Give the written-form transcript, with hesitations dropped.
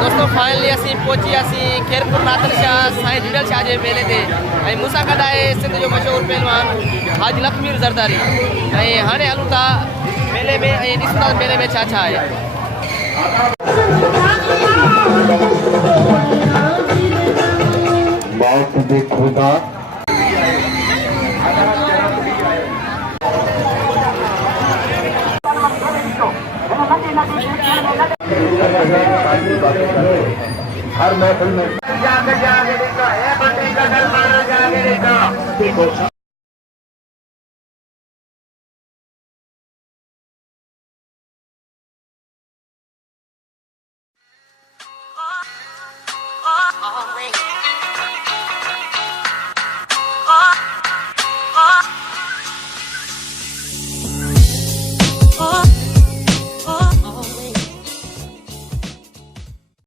दोस्तों फाइनली असीं पहुची वियासीं खेरपुर नातर शाह साईं जुड़ल शाह जे मेले ते ऐं मूंसां गॾु आहे सिंध जो मशहूरु पहलवान हाजी लखमीर ज़रदारी ऐं हाणे हलूं था मेले में ऐं ॾिसूं था मेले में छा छा आहे। मौत दे खुदा हर महफिल में जाके देखो, है बंदी का डर मारो, जाके देखो।